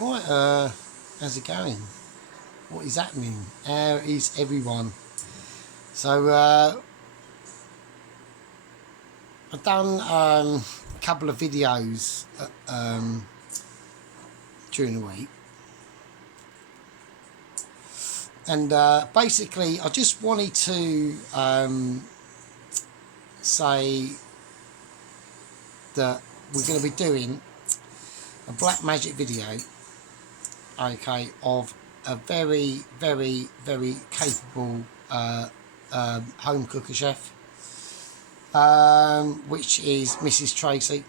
Right, how's it going? What is happening? How is everyone? So, I've done a couple of videos during the week, and basically, I just wanted to say that we're going to be doing a black magic video, okay, of a very, very, very capable home cooker chef, which is Mrs. Tracy.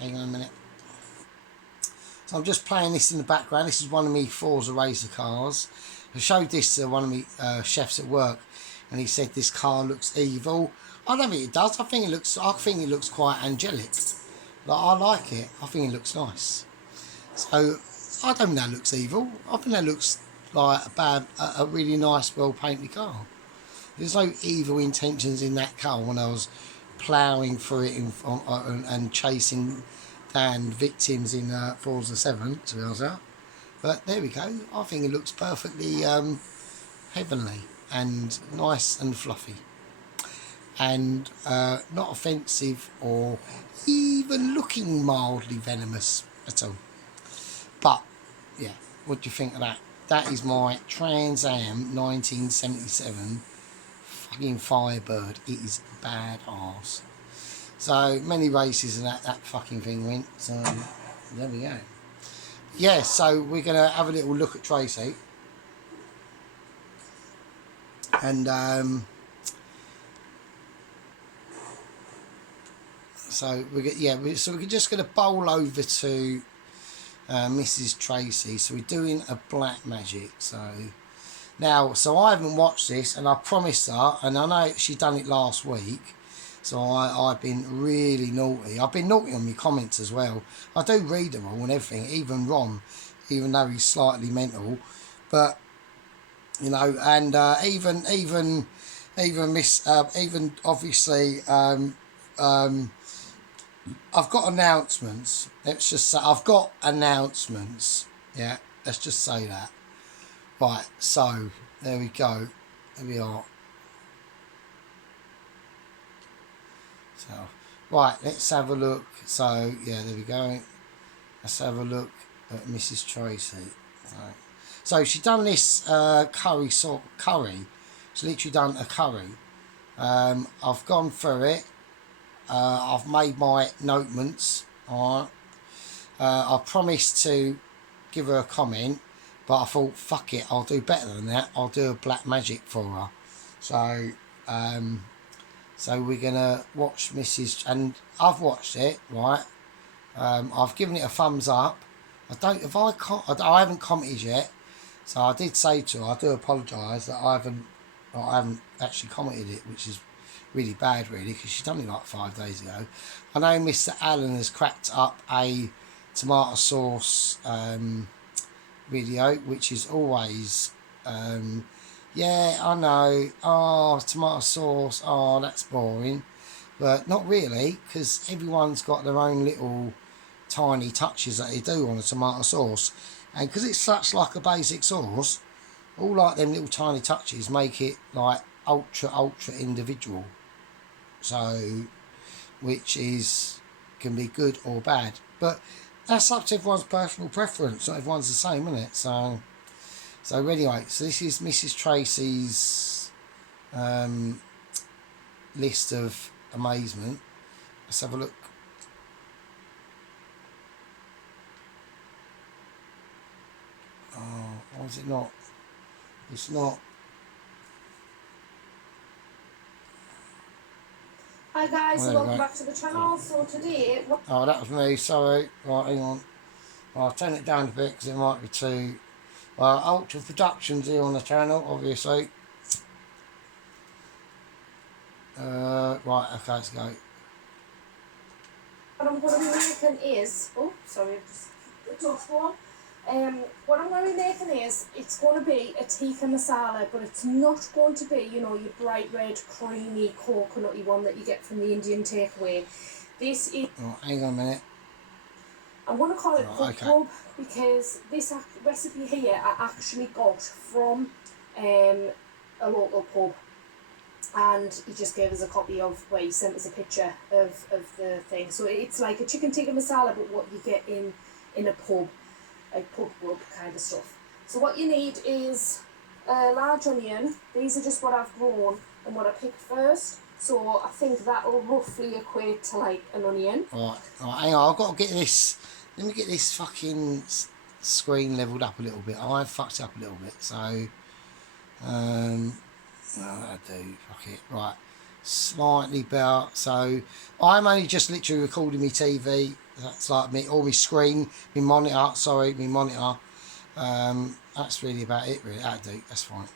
Hang on a minute. So I'm just playing this in the background. This is one of me Forza Racer cars. I showed this to one of me chefs at work, and he said this car looks evil. I don't think it does. I think it looks quite angelic. Like, I like it. I think it looks nice. So I don't think that looks evil. I think that looks like a really nice, well painted car. There's no evil intentions in that car when I was ploughing through it and chasing down victims in Forza 7, to be honest. But there we go. I think it looks perfectly heavenly and nice and fluffy. And not offensive or even looking mildly venomous at all. But, yeah, what do you think of that? That is my Trans Am 1977 fucking Firebird. It is badass. So many races and that fucking thing went. So there we go. Yeah, so we're going to have a little look at Tracy. And so we're just going to bowl over to Mrs. Tracy. So we're doing a black magic. So I haven't watched this, and I promised her, and I know she done it last week. So I've been really naughty. I've been naughty on my comments as well. I do read them all and everything, even Ron, even though he's slightly mental. But, you know, and even Miss, even obviously, I've got announcements. Let's just say, I've got announcements. Yeah, let's just say that. Right, so, there we go. There we are. So, right, let's have a look. So, yeah, there we go. Let's have a look at Mrs. Tracy. Right. So she done this curry. She's literally done a curry. I've gone through it. I've made my notements. Alright. I promised to give her a comment, but I thought, fuck it, I'll do better than that. I'll do a black magic for her. So, so we're gonna watch Mrs. and I've watched it, right? I've given it a thumbs up. I haven't commented yet, so I did say to her, I do apologise that I haven't actually commented it, which is really bad, really, because she's done it like 5 days ago. I know Mr. Allen has cracked up a tomato sauce video, which is always. Yeah, I know. Oh, tomato sauce. Oh, that's boring. But not really, because everyone's got their own little tiny touches that they do on a tomato sauce. And because it's such like a basic sauce, all like them little tiny touches make it like ultra individual. So, which can be good or bad. But that's up to everyone's personal preference. Not everyone's the same, isn't it? So anyway, so this is Mrs. Tracy's list of amazement. Let's have a look. Oh, why is it not? It's not. Hi guys, welcome back to the channel. So today... Oh, that was me, sorry. Right, hang on. I'll turn it down a bit because it might be too... Ultra Productions here on the channel, obviously. Right, okay, let's go. What I'm going to be making is... Oh, sorry, just the touch one. What I'm going to be making is, it's going to be a tikka masala, but it's not going to be, you know, your bright red, creamy, coconutty one that you get from the Indian takeaway. This is... Oh, hang on a minute. I'm going to call it Right, Pub okay. Rub because this recipe here I actually got from a local pub, and he just gave us a copy of, well, he sent us a picture of the thing. So it's like a chicken tikka masala, but what you get in a pub, like pub rub kind of stuff. So what you need is a large onion. These are just what I've grown and what I picked first. So I think that will roughly equate to like an onion. Right, hang on, I've got to get this. Let me get this fucking screen leveled up a little bit. I fucked it up a little bit, so no, I do. Fuck it. Right, slightly better. So I'm only just literally recording my TV. That's like me, or my screen, my monitor. Sorry, my monitor. That's really about it. Really, that'll do. That's fine.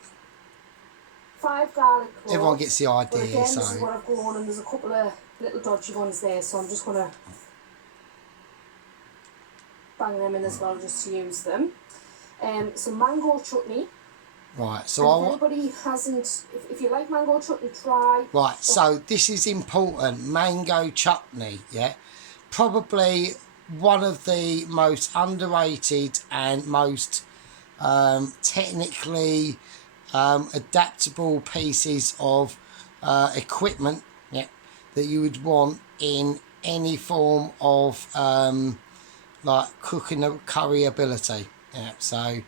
5 garlic cloves. Everyone gets the idea. But again, So this is what I've grown, and there's a couple of little dodgy ones there, so I'm just going to bang them in as well just to use them. Some mango chutney. right, so And if anybody hasn't, if you like mango chutney, try. right, so this is important. Mango chutney, yeah, probably one of the most underrated and most technically adaptable pieces of equipment, yeah, that you would want in any form of like cooking a curry ability. Yeah, so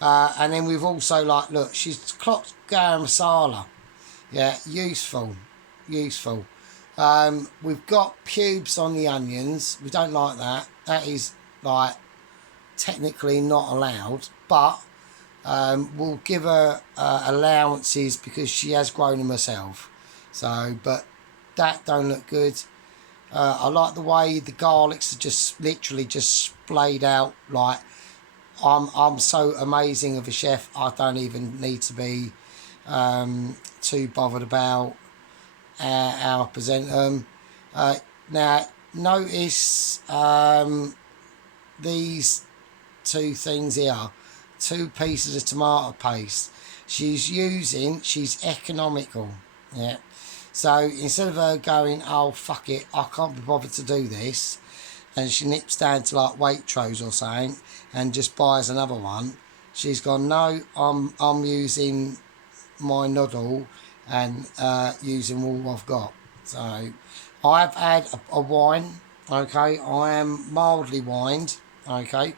and then we've also like, look, she's clocked garam masala. Yeah, useful. We've got pubes on the onions. We don't like that. That is like technically not allowed, but we'll give her allowances because she has grown them herself. So, but that don't look good. I like the way the garlics are just literally just splayed out. Like I'm so amazing of a chef. I don't even need to be too bothered about how I present them. Now notice these two things here, 2 pieces of tomato paste. She's economical, yeah. So instead of her going, oh fuck it, I can't be bothered to do this, and she nips down to like Waitrose or something and just buys another one, she's gone, no, I'm using my noodle and using all I've got. So I've had a wine, okay, I am mildly wined, okay.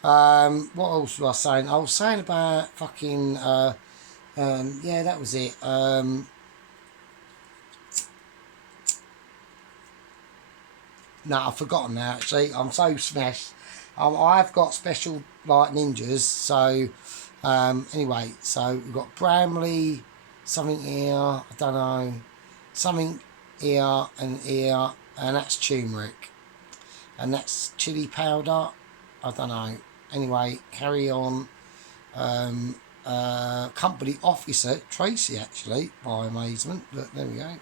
What else was I saying? I was saying about fucking yeah, that was it. No, I've forgotten now. Actually, I'm so smashed. I've got special like ninjas. So anyway, so we've got Bramley, something here. I don't know, something here, and that's turmeric, and that's chili powder. I don't know. Anyway, carry on. Company officer Tracy, actually, by amazement. But there we go.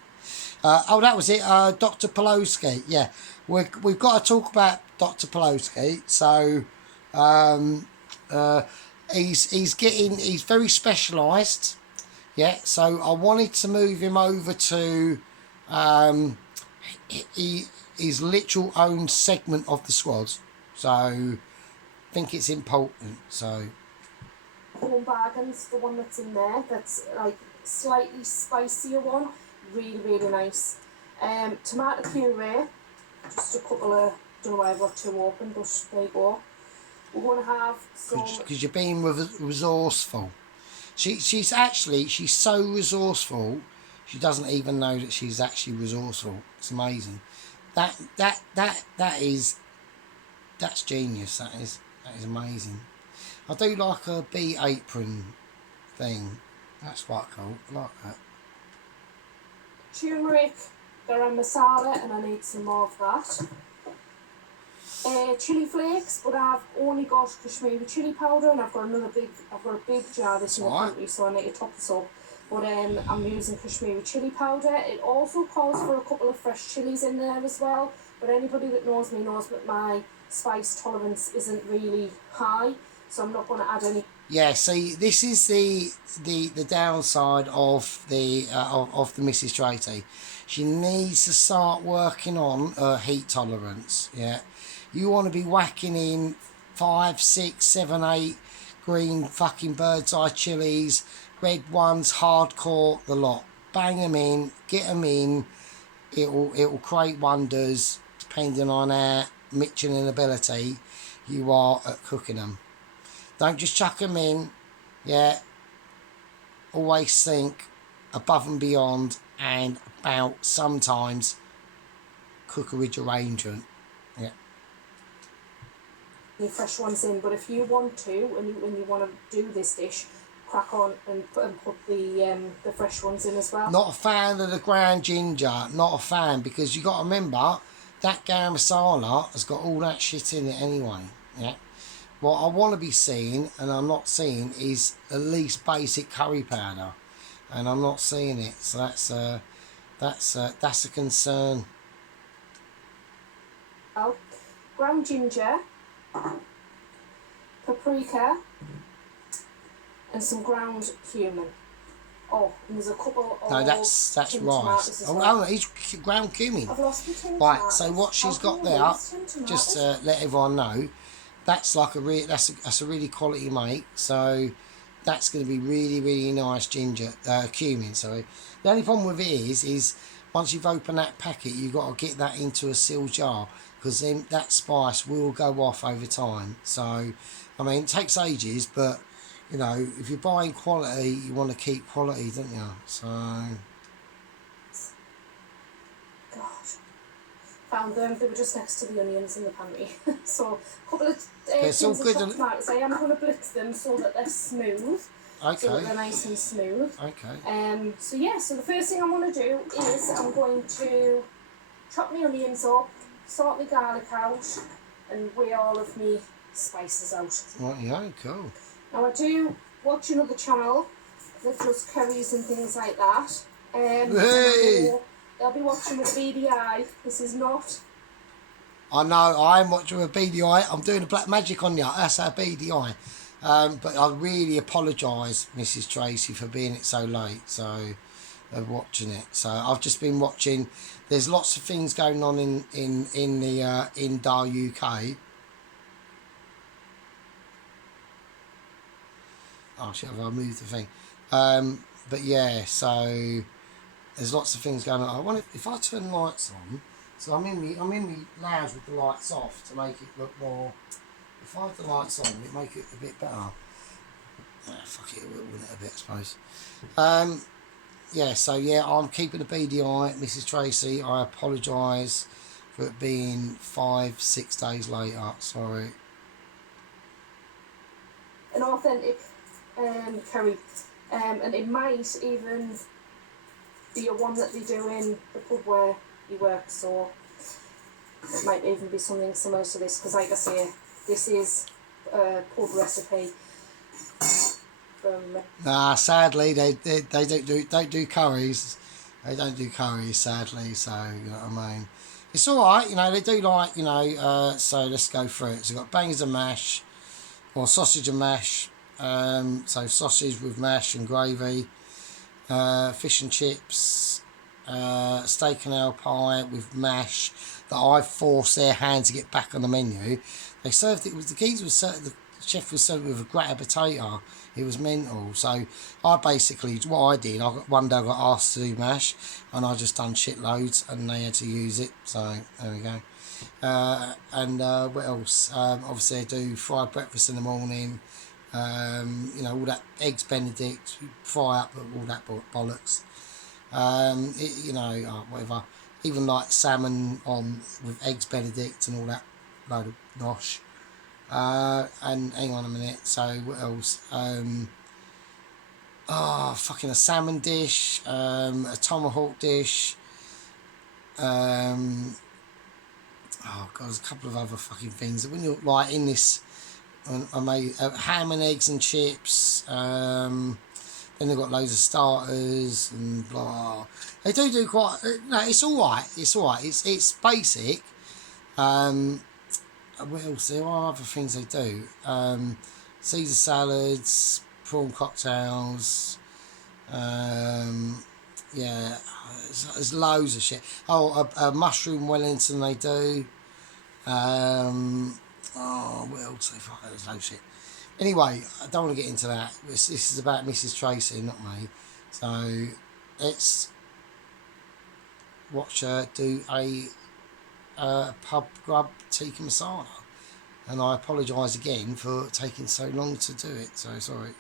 Oh, that was it. Dr. Pawlowski. Yeah, we've got to talk about Dr. Pawlowski. So he's very specialised. Yeah. So I wanted to move him over to his literal own segment of the squad. So I think it's important. So Home Bargains, the one that's in there, that's like slightly spicier one, really nice. Tomato puree, just a couple of, don't know why I've got 2 open, but there you go. We're going to have some, because you're being resourceful. She's so resourceful. She doesn't even know that she's actually resourceful. It's amazing. That's genius. That is amazing. I do like a bee apron thing. That's quite cool. I like that. turmeric, garam masala, and I need some more of that. Chili flakes, but I've only got Kashmiri chili powder, and I've got a big jar that's in the pantry, so I need to top this up. But I'm using Kashmiri chili powder. It also calls for a couple of fresh chilies in there as well. But anybody that knows me knows that my spice tolerance isn't really high, so I'm not going to add any. Yeah, see, this is the downside of the Mrs. Tracy. She needs to start working on her heat tolerance. Yeah, You want to be whacking in 5, 6, 7, 8 green fucking bird's eye chilies, red ones, hardcore, the lot. Bang them in, get them in. It'll create wonders depending on how Michelin ability you are at cooking them. Don't just chuck them in. Yeah. Always think above and beyond, and about sometimes cookery arrangement. Yeah. Any fresh ones in, but if you want to, and you want to do this dish, crack on and put the fresh ones in as well. Not a fan of the ground ginger. Not a fan, because you got to remember that garam masala has got all that shit in it anyway. Yeah. What I want to be seeing, and I'm not seeing, is at least basic curry powder, and I'm not seeing it. So that's a concern. Oh, ground ginger, paprika, and some ground cumin. Oh, and there's a couple of No, that's tin rice. tomatoes as Oh, well. no, it's ground cumin. I've lost my tin Right, tomatoes. so what she's got I'll there, do these tin tomatoes. just to let everyone know, that's like that's a really quality make. So that's going to be really nice ginger, cumin. Sorry. The only problem with it is once you've opened that packet, you've got to get that into a sealed jar, because then that spice will go off over time. So, I mean, it takes ages, but you know, if you're buying quality, you want to keep quality, don't you? So. God. Found them. They were just next to the onions in the pantry. So a couple of It's all tins of good chopped tomatoes. I am going to blitz them so that they're smooth. Okay. So that they're nice and smooth. Okay. So yeah, so the first thing I'm going to do is I'm going to chop my onions up, sort my garlic out, and weigh all of my spices out. Right, yeah, cool. Now I do watch another channel that does curries and things like that. Hey! They'll be watching with a beady eye. This is not. I know, I'm watching a beady eye. I'm doing a black magic on you. That's our beady eye. But I really apologise, Mrs. Tracy, for being it so late. So, watching it. So I've just been watching. There's lots of things going on in Dar UK. Oh shit! I've moved the thing. But yeah, so there's lots of things going on. I wonder if I turn the lights on. So I'm in the lounge with the lights off to make it look more. If I have the lights on, it make it a bit better. Fuck it, we'll win it a bit, I suppose. Yeah, so yeah, I'm keeping a beady eye, Mrs. Tracy. I apologise for it being 5-6 days later. Sorry. An authentic curry, and it might even be a one that they do in the pub where you work. So it might even be something similar to this, because like I say, this is a pub recipe. Nah, sadly they don't do curries. They don't do curries, sadly. So you know what I mean. It's all right, you know. They do like, you know. So let's go through it. So we've got bangers and mash, or sausage and mash. So sausage with mash and gravy. Fish and chips. Steak and ale pie with mash that I forced their hand to get back on the menu. They served it with the geezer was served, the chef was served with a grated potato. It was mental. So I basically, what I did, one day I got asked to do mash, and I just done shitloads, and they had to use it. So there we go. What else? Obviously I do fried breakfast in the morning. You know, all that eggs Benedict, fry up all that bollocks. You know, whatever. Even like salmon on with eggs Benedict and all that load of nosh. And hang on a minute. So what else? Fucking a salmon dish, a tomahawk dish. Oh god, there's a couple of other fucking things. When you're like in this, I made ham and eggs and chips. Then they've got loads of starters and blah. They do quite. No, it's all right. It's all right. It's basic. What else? There are other things they do. Caesar salads, prawn cocktails. Yeah, there's loads of shit. Oh, a mushroom Wellington they do. Oh, what else? There's no shit. Anyway, I don't want to get into that. This is about Mrs. Tracy, not me. So let's watch her do a pub grub tikka masala. And I apologise again for taking so long to do it. So sorry.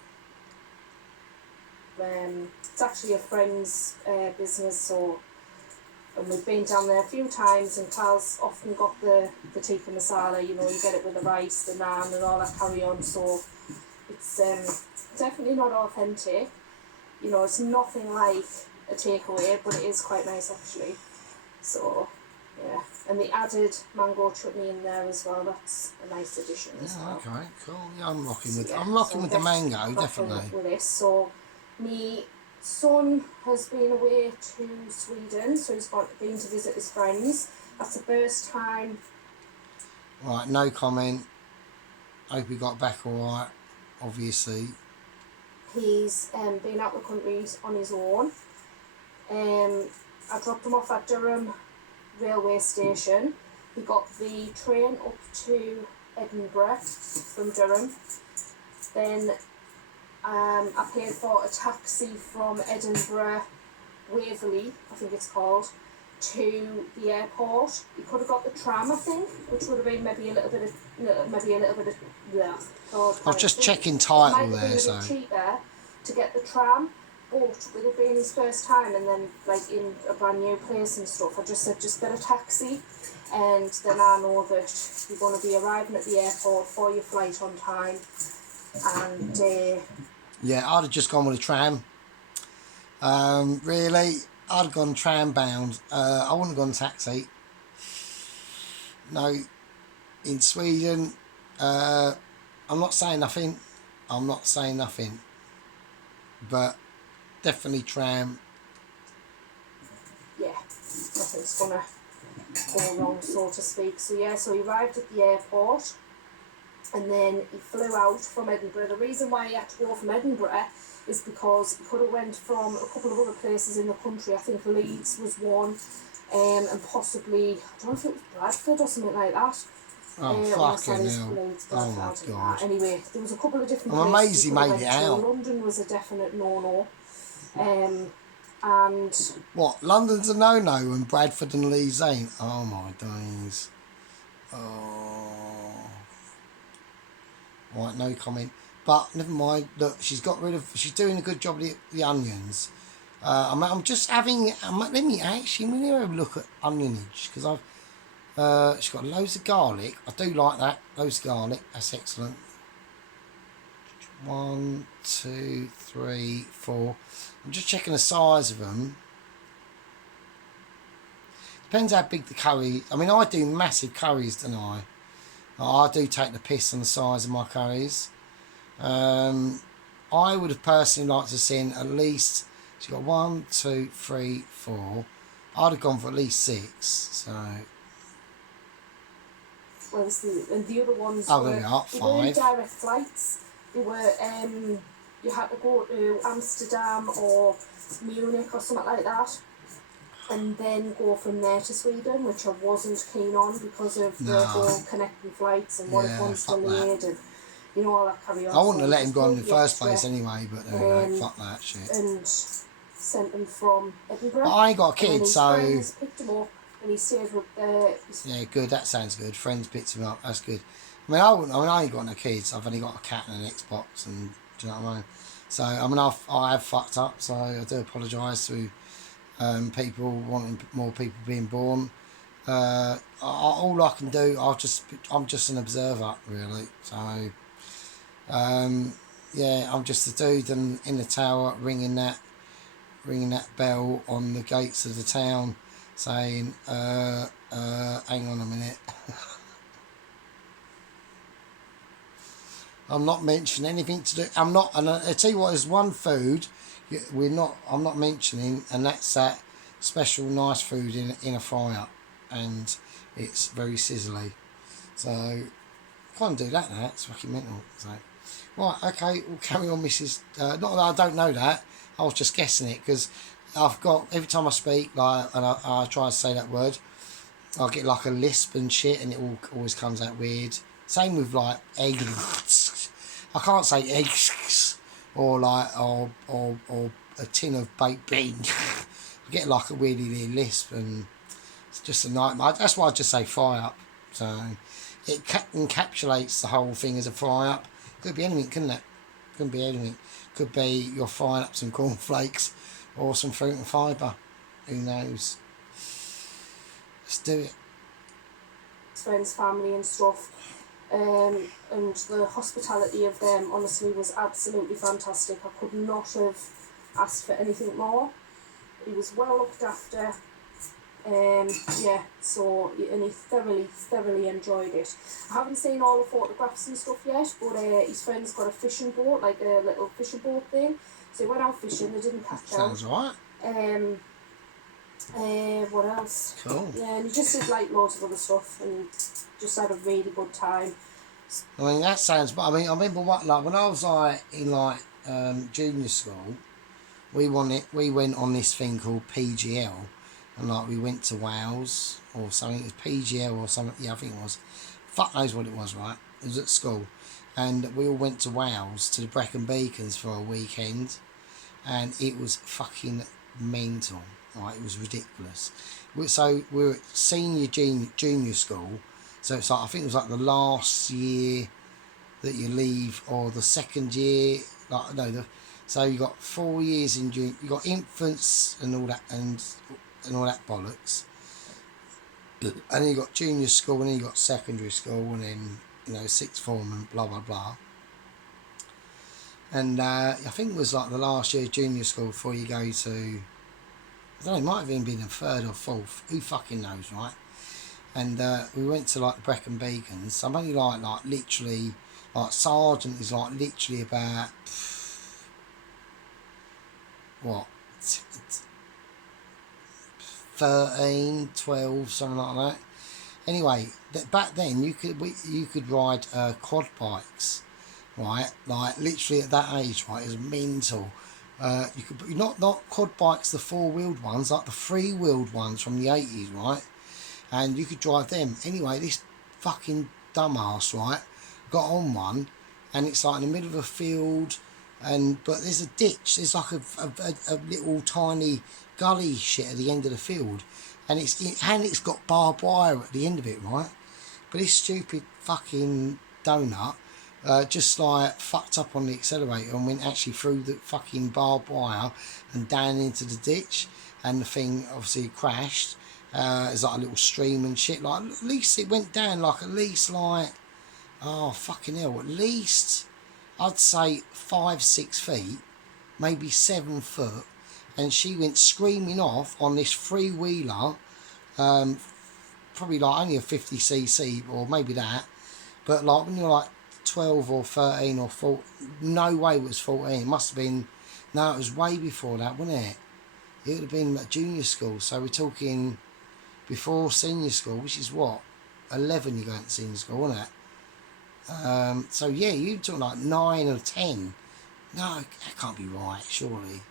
It's actually a friend's business, so and we've been down there a few times, and Carl's often got the tikka masala, you know, you get it with the rice, the naan and all that carry on, so it's definitely not authentic, you know, it's nothing like a takeaway, but it is quite nice actually, so yeah, and they added mango chutney in there as well, that's a nice addition as well. Okay, cool, yeah, I'm rocking with, Yeah, I'm rocking so with the mango, rocking definitely. with this, so me son has been away to Sweden, so he's been to visit his friends. That's the first time. Right, no comment. Hope he got back alright, obviously. He's been out the country on his own. I dropped him off at Durham railway station. He got the train up to Edinburgh from Durham. Then I paid for a taxi from Edinburgh, Waverley, I think it's called, to the airport. You could have got the tram, I think, which would have been maybe a little bit of yeah. I was just checking title there, It might have been a bit cheaper to get the tram, but with it being his first time and then like in a brand new place and stuff, I just said just get a taxi, and then I know that you're going to be arriving at the airport for your flight on time. And yeah, I'd have just gone with a tram. Really, I'd have gone tram bound. I wouldn't have gone taxi. No, in Sweden, I'm not saying nothing. But definitely tram. yeah, nothing's gonna go wrong, so to speak. So yeah, so he arrived at the airport. And then he flew out from Edinburgh. The reason why he had to go from Edinburgh is because he could have went from a couple of other places in the country. I think Leeds was one, and possibly, I don't know if it was Bradford or something like that. Oh, fucking hell. Oh, my God. Anyway, there was a couple of different I'm amazed places he made it out. London was a definite no-no. And... What, London's a no-no and Bradford and Leeds ain't? Oh, my days. Oh... Right, no comment. But never mind. Look, she's doing a good job of the onions. I'm just having. Let me have a look at onionage because she's got loads of garlic. I do like that. Loads of garlic. That's excellent. 1, 2, 3, 4. I'm just checking the size of them. Depends how big the curry. I mean, I do massive curries, don't I? I do take the piss on the size of my curries. I would have personally liked to have seen at least, she's got 1, 2, 3, 4. I'd have gone for at least 6. So. Well, and the other ones there we are, 5. Weren't direct flights. They were, you had to go to Amsterdam or Munich or something like that, and then go from there to Sweden, which I wasn't keen on because of the whole connecting flights and what if one's delayed and you know all that carry on. I wouldn't have let him go in the first place anyway, but there we go, fuck that shit. And sent him from Edinburgh. But I ain't got a kid, so... Friends picked him up and he stayed with... yeah, good, that sounds good. Friends picked him up, that's good. I ain't got no kids, I've only got a cat and an Xbox, and do you know what I mean? So, I have fucked up, so I do apologise to... people wanting more people being born. All I can do, I'm just an observer, really. So, yeah, I'm just a dude in the tower ringing that bell on the gates of the town, saying, hang on a minute. I'm not mentioning anything to do. I'm not, and I tell you what, there's one food. I'm not mentioning, and that's that special nice food in a fryer, and it's very sizzly. So can't do that now. It's fucking mental. So right, okay, we'll carry on, Mrs. Not that I don't know that. I was just guessing it because I've got every time I speak, like, and I try to say that word, I get like a lisp and shit, and it always comes out weird. Same with like eggs. I can't say eggs or a tin of baked beans. I get like a really weird lisp, and it's just a nightmare. That's why I just say fry up. So it encapsulates the whole thing as a fry up. Could be anything, couldn't it? Could be anything. Could be you're frying up some cornflakes or some fruit and fibre. Who knows? Let's do it. Friends, family, and stuff. And the hospitality of them honestly was absolutely fantastic. I could not have asked for anything more. He was well looked after. Yeah, so, and he thoroughly enjoyed it. I haven't seen all the photographs and stuff yet, but his friend's got a fishing boat, like a little fishing boat thing. So he went out fishing, they didn't catch out. Sounds right. What else? Cool. Yeah, and he just did like loads of other stuff and just had a really good time. I mean, that sounds. I mean, I remember when I was like in junior school, we went on this thing called PGL, and like we went to Wales or something. It was PGL or something. Yeah, I think it was. Fuck knows what it was, right? It was at school, and we all went to Wales to the Brecon Beacons for a weekend, and it was fucking mental. Right, it was ridiculous. So we were at senior junior school. So it's like, I think it was like the last year that you leave, or the second year. Like no, so you got 4 years in junior. You got infants and all that and all that bollocks. And then you got junior school, and then you got secondary school, and then sixth form and blah blah blah. And I think it was like the last year of junior school before you go to. I don't know, it might have even been the third or fourth. Who fucking knows, right? And we went to like the Brecon Beacons. I'm only like literally, like Sargent is like literally about, what, 13, 12, something like that. Anyway, back then you could ride quad bikes, right? Like literally at that age, right? It was mental. You could not quad bikes, the 4-wheeled ones, like the 3-wheeled ones from the 80s, right? And you could drive them. Anyway, this fucking dumbass, right, got on one, and it's like in the middle of a field, but there's a ditch. There's like a little tiny gully shit at the end of the field, and it's got barbed wire at the end of it, right? But this stupid fucking donut just like fucked up on the accelerator and went actually through the fucking barbed wire and down into the ditch, and the thing obviously crashed. It's like a little stream and shit. Like at least it went down like at least like, oh fucking hell, at least I'd say 5-6 feet, maybe 7 foot, and she went screaming off on this 3-wheeler, probably like only a 50cc or maybe that, but like when you're like 12 or 13 or 14, no way it was 14, it must have been, no, it was way before that, wasn't it? It would have been at junior school, so we're talking before senior school, which is what, 11 you go to senior school, wasn't it? So yeah, you talk like 9 or 10. No, that can't be right, surely.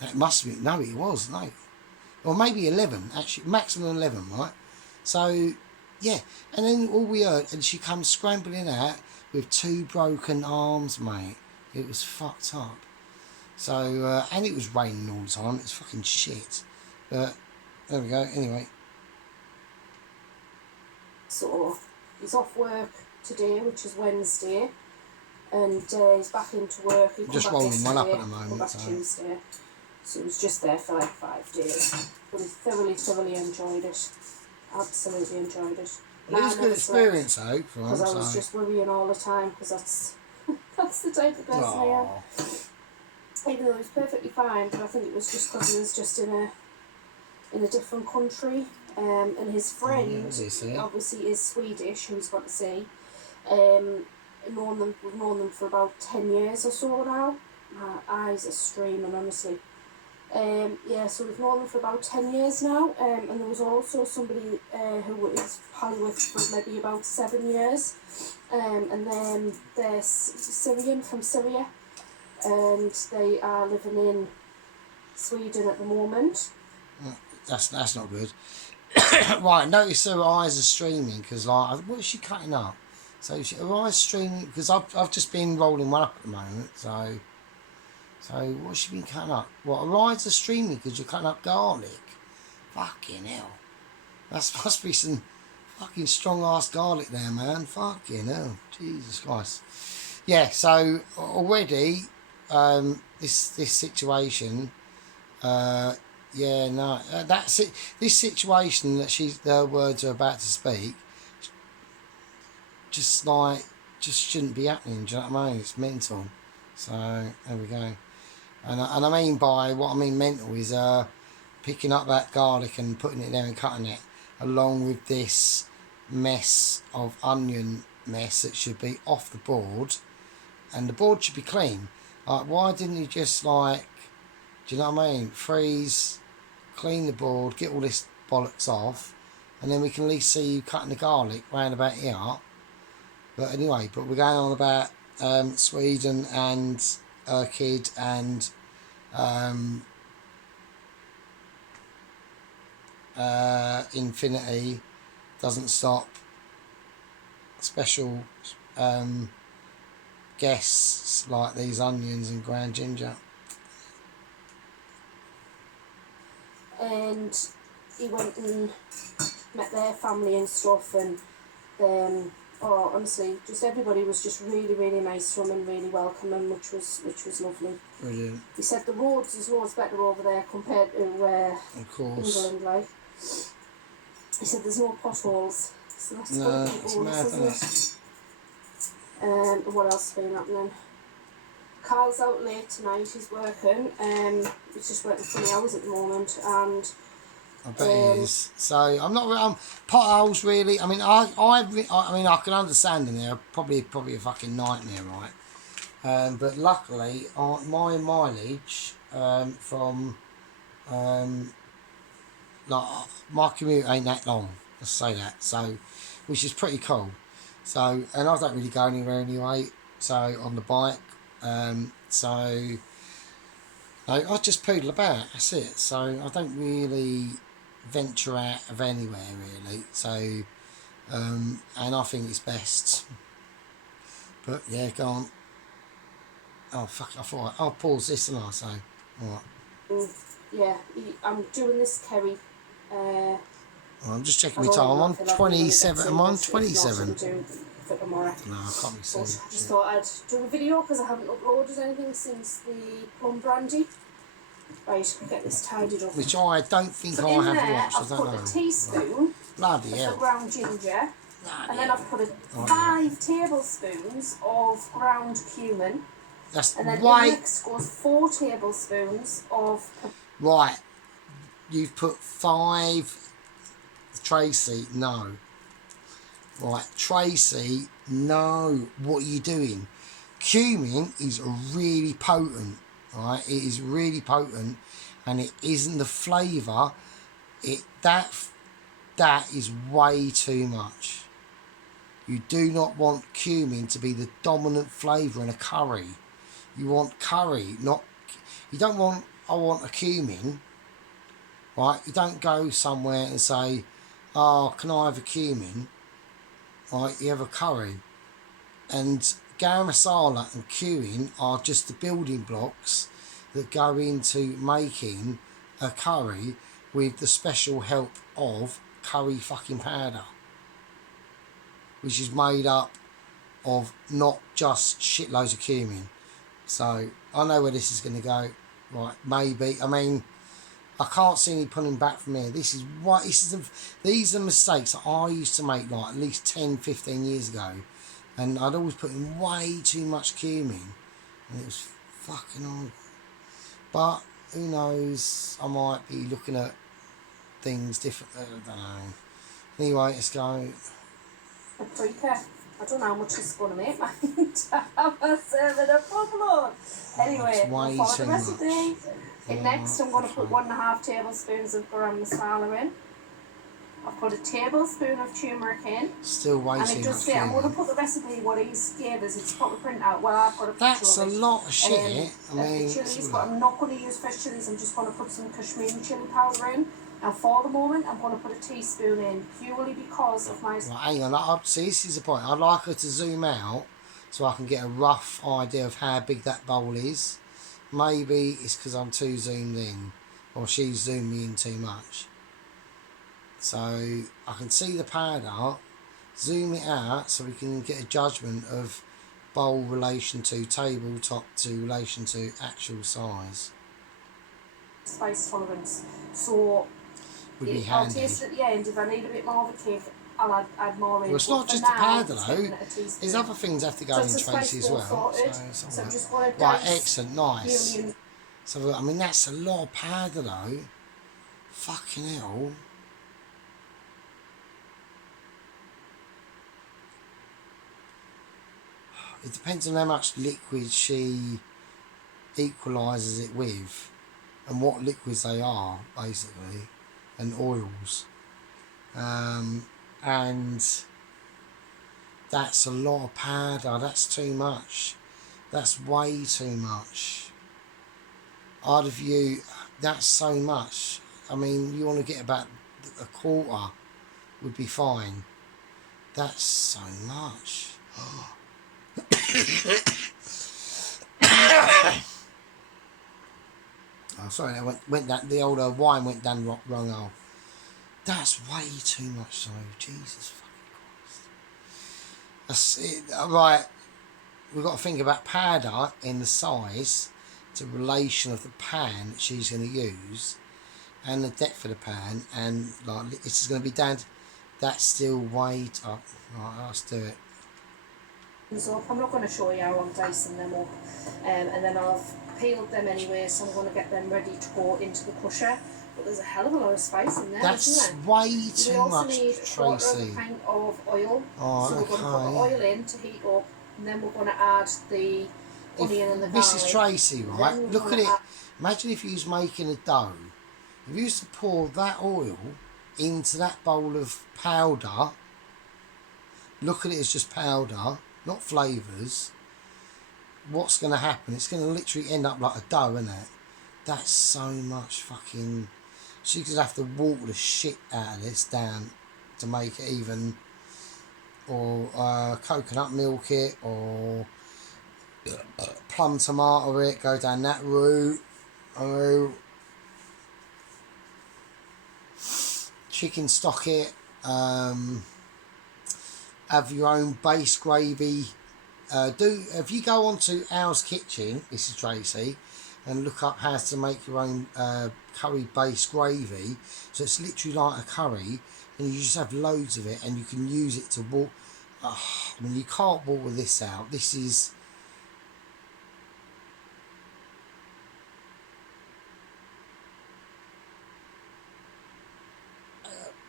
That must be, no it was, no. Or maybe 11, actually, maximum 11, right? So, yeah, and then all we heard, and she comes scrambling out with 2 broken arms, mate. It was fucked up. So, and it was raining all the time, it was fucking shit. But, there we go, anyway. So, he's off work today, which is Wednesday, and he's back into work. He Just rolling one up at the moment. Back Tuesday. So he was just there for like 5 days. But he thoroughly enjoyed it. Absolutely enjoyed it. It was a good experience though for him. Because I was just worrying all the time, because that's the type of person I am. Even though he was perfectly fine, but I think it was just because he was just in a different country. And his friend obviously is Swedish, who's got to say. We've known them for about 10 years or so now. My eyes are streaming, honestly. So we've known them for about 10 years now, and there was also somebody who is pally with for maybe about 7 years, and then they're Syrian, from Syria, and they are living in Sweden at the moment. That's not good. Right, notice her eyes are streaming because, like, what is she cutting up? So her eyes streaming because I've just been rolling one up at the moment. So what's she been cutting up? What, her eyes are streaming because you're cutting up garlic? Fucking hell. That must be some fucking strong ass garlic there, man. Fucking hell. Jesus Christ. Yeah, so already, this situation, yeah, no, that's it. This situation that the words are about to speak, just shouldn't be happening. Do you know what I mean? It's mental. So there we go. And I mean by what I mean mental is picking up that garlic and putting it there and cutting it, along with this mess of onion mess that should be off the board, and the board should be clean. Like, why didn't you just, like, do you know what I mean? Freeze, clean the board, get all this bollocks off, and then we can at least see you cutting the garlic round about here. But anyway, we're going on about Sweden and Kid and Infinity doesn't stop. Special guests like these onions and ground ginger. And he went and met their family and stuff, and oh, honestly, just everybody was just really, really nice to him and really welcoming, which was lovely. Brilliant. He said there's loads better over there compared to of course. England, like. He said there's no potholes, so that's no, good. it's mad, isn't it? What else has been happening? Carl's out late tonight, he's working, he's just working 20 hours at the moment, and I bet he is. So I'm potholes really. I mean, I mean, I can understand them. They're probably a fucking nightmare, right? But luckily, my mileage from like my commute ain't that long. Let's say that. So, which is pretty cool. So, and I don't really go anywhere anyway. So on the bike, so I just poodle about. That's it. So I don't really venture out of anywhere really. So, and I think it's best. But yeah, go on. Oh fuck! I thought I'll pause this and I'll say, all right. Yeah, I'm doing this Kerry. I'm just checking my time. I'm on 27. I'm on 27. For tomorrow. No, I can't be seen. I just thought I'd do a video because I haven't uploaded anything since the plum brandy. Right, get this tidied up. Which I don't think so I have there, watched. I've put a teaspoon Bloody of hell. the ground ginger, and then I've put 5 tablespoons of ground cumin. That's and then right. in next goes 4 tablespoons of. Right, you've put 5. Tracy, no. Right, Tracy, no. What are you doing? Cumin is really potent, right? It is really potent, and it isn't the flavour. That is way too much. You do not want cumin to be the dominant flavour in a curry. You want curry, not. You don't want. I want a cumin. Right? You don't go somewhere and say, "Oh, can I have a cumin?" Right? You have a curry, and garam masala and cumin are just the building blocks that go into making a curry with the special help of curry fucking powder, which is made up of not just shitloads of cumin. So I know where this is going to go. Right, maybe. I mean, I can't see any pulling back from here. These are mistakes that I used to make like at least 10, 15 years ago. And I'd always put in way too much cumin. And it was fucking horrible. But who knows? I might be looking at things differently. I don't know. Anyway, let's go. Paprika. I don't know how much it's going to make, man. To have a serving of upload. Anyway, I'll follow the recipe. Next, I'm going to put 1.5 tablespoons of garam masala in. I've put a tablespoon of turmeric in. Still way and too it just much. I'm going to put the recipe what he gave us. It's got the print out. Well, I've got a picture That's of a it. lot of shit. I mean, chilies, but I'm not going to use fresh chilies. I'm just going to put some Kashmiri chili powder in. Now for the moment, I'm going to put a teaspoon in purely because of my... Right, hang on. See, this is the point. I'd like her to zoom out so I can get a rough idea of how big that bowl is. Maybe it's because I'm too zoomed in, or she's zoomed me in too much. So I can see the powder. Zoom it out so we can get a judgment of bowl relation to tabletop to relation to actual size. Spice tolerance. So Would be I'll handy. taste it at the end. If I need a bit more of a kick, I'll add more in. Well, it's But not for just now, the powder it's though. taken at a teaspoon. There's other things have to go So in it's a spice Tracy as ball well. sorted. So I'm just going to right, dice excellent, nice. the onion. So I mean that's a lot of powder though. Fucking hell. It depends on how much liquid she equalises it with and what liquids they are, basically, and oils. And that's a lot of powder. That's too much. That's way too much. I'd have you. That's so much. I mean, you want to get about a quarter would be fine. That's so much. Oh, sorry, I went that the older wine went down wrong hole. That's way too much, so Jesus fucking Christ. That's it. Right, we've got to think about powder in the size to relation of the pan that she's going to use, and the depth of the pan, and like it's just going to be down. That's still way up. Right, let's do it. So I'm not going to show you how I'm dicing them up, and then I've peeled them anyway, so I'm going to get them ready to go into the crusher. But there's a hell of a lot of spice in there, That's isn't there? way We too also much, need a quarter of Tracy. a pint of oil. Oh, so we're going to put the oil in to heat up, and then we're going to add the onion and the garlic. Mrs. Tracy, right? Then we're Look at gonna it. Imagine if you was making a dough. If you used to pour that oil into that bowl of powder, look at it as just powder, not flavours. What's going to happen? It's going to literally end up like a dough, isn't it? That's so much fucking... She's going to have to water the shit out of this down to make it even. Or coconut milk it, or plum tomato it, go down that route. Chicken stock it. Have your own base gravy. If you go onto Al's Kitchen, Mrs. Tracy, and look up how to make your own curry base gravy, so it's literally like a curry, and you just have loads of it, and you can use it to water. I mean, you can't water this out. This is...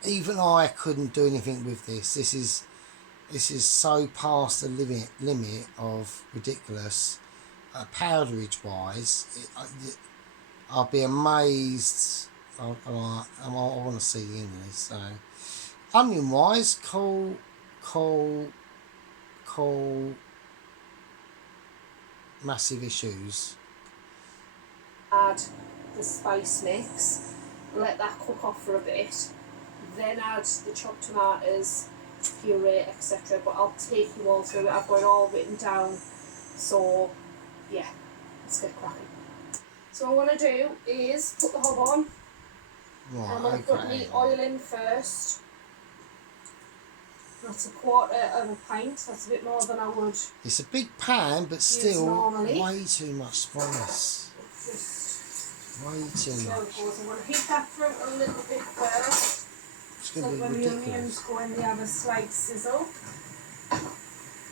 even I couldn't do anything with this. This is so past the limit of ridiculous. Powderage wise, I'll be amazed. I want to see the end of this. So, onion wise, cool. Massive issues. Add the spice mix, let that cook off for a bit, then add the chopped tomatoes, puree, etc. But I'll take you all through it. I've got it all written down. So, yeah, let's get cracking. So what I'm going to do is put the hob on. Right, I'm going to put the oil in first. That's a quarter of a pint. That's a bit more than I would. It's a big pan, but still normally. way too much spice. Way too much. I'm going to heat that through a little bit first. It's going to be when ridiculous. the onions go in, they have a slight sizzle.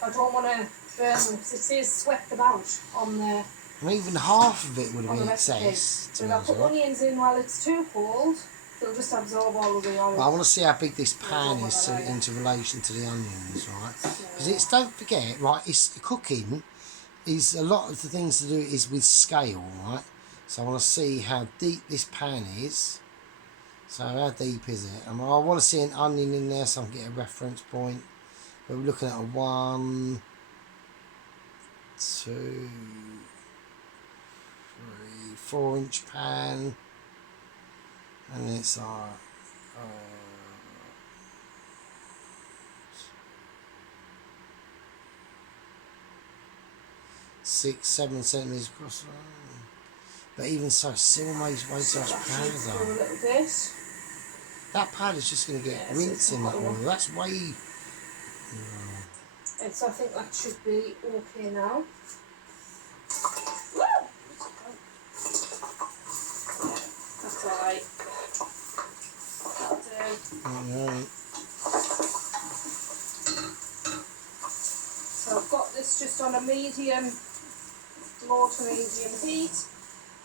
I don't want to burn them because it says sweat them out on the... And even half of it would have been recipe. excess. But if I put onions in while it's too cold, they'll just absorb all of the oil. I want to see how big this pan is into relation to the onions, right? Because it's, don't forget, right, it's cooking is a lot of the things to do is with scale, right? So I want to see how deep this pan is. So how deep is it? And I want to see an onion in there so I can get a reference point. But we're looking at a 1, 2, 3, 4 inch pan. And it's like, 6, 7 centimetres across. But even so, it still makes way too much Through a powder. little bit. That powder's just going to get Yeah, so rinsed it's in not that enough. oil. That's way. And so I think that should be okay now. Woo! Yeah, that's alright. That'll do. Alright. So I've got this just on a medium, low to medium heat.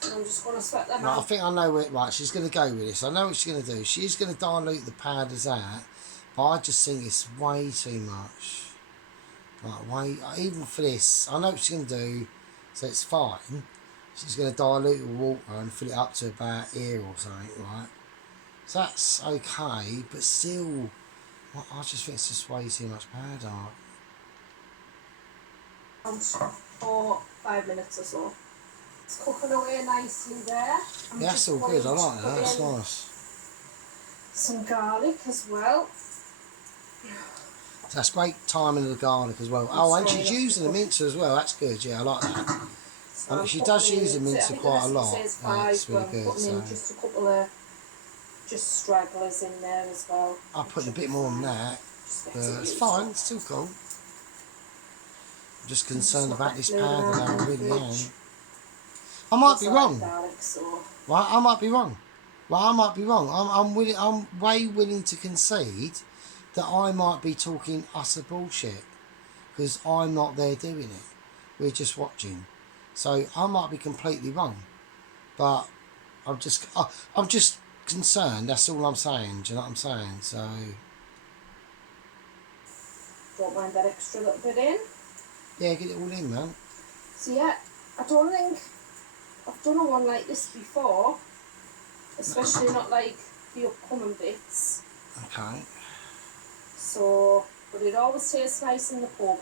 And I'm just going to sweat them Right, I out. think I know where. Right, she's going to go with this. I know what she's going to do. She's going to dilute the powders out, but I just think it's way too much. Like, even for this, I know what she's going to do, so it's fine. She's going to dilute the water and fill it up to about here or something, right? So that's okay, but still, I just think it's just way too much powder. For 5 minutes or so. It's cooking away nicely there. I'm Yeah, that's just all going good. I to like that. put That's in nice. some garlic as well. That's great timing of the garlic as well. Oh, and she's using the mincer as well. That's good. Yeah, I like that. So I'm She putting does use the in- mincer I think quite a the lot. recipe says Yeah, 5, it's really but I'm good. putting in So just a couple of just stragglers in there as well. I'll put a bit more than that, Just but gets it it's used fine. up. It's still cool. I'm just concerned not about that this flavoured powder out though. I in the really am. fridge. I might Also be like wrong. garlic, so Right, I might be wrong. Well, I might be wrong. I'm way willing to concede that I might be talking utter bullshit because I'm not there doing it. We're just watching. So I might be completely wrong, but I'm just concerned. That's all I'm saying. Do you know what I'm saying? So don't mind that extra little bit in. yeah, get it all in, man. So yeah, I don't think I've done a one like this before, especially not like the upcoming bits. Okay. So, but it always tastes nice in the pub.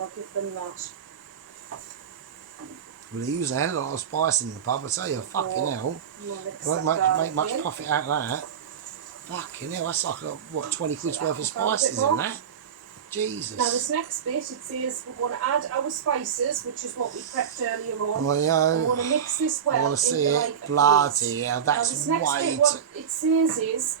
I'll give them that. Well, they use a hell of a lot of spice in the pub. I tell you, fucking hell. You want to mix They won't that garlic make much in. profit out of that. Fucking hell, that's like, what, 20 quid's So that worth of can add a bit spices in more. that? Jesus. Now this next bit, it says we're going to add our spices, which is what we prepped earlier on. Well, I'm yo, going to mix this well I want to see into it. like a Bloody paste. hell, Now that's this next way bit, too... what it says is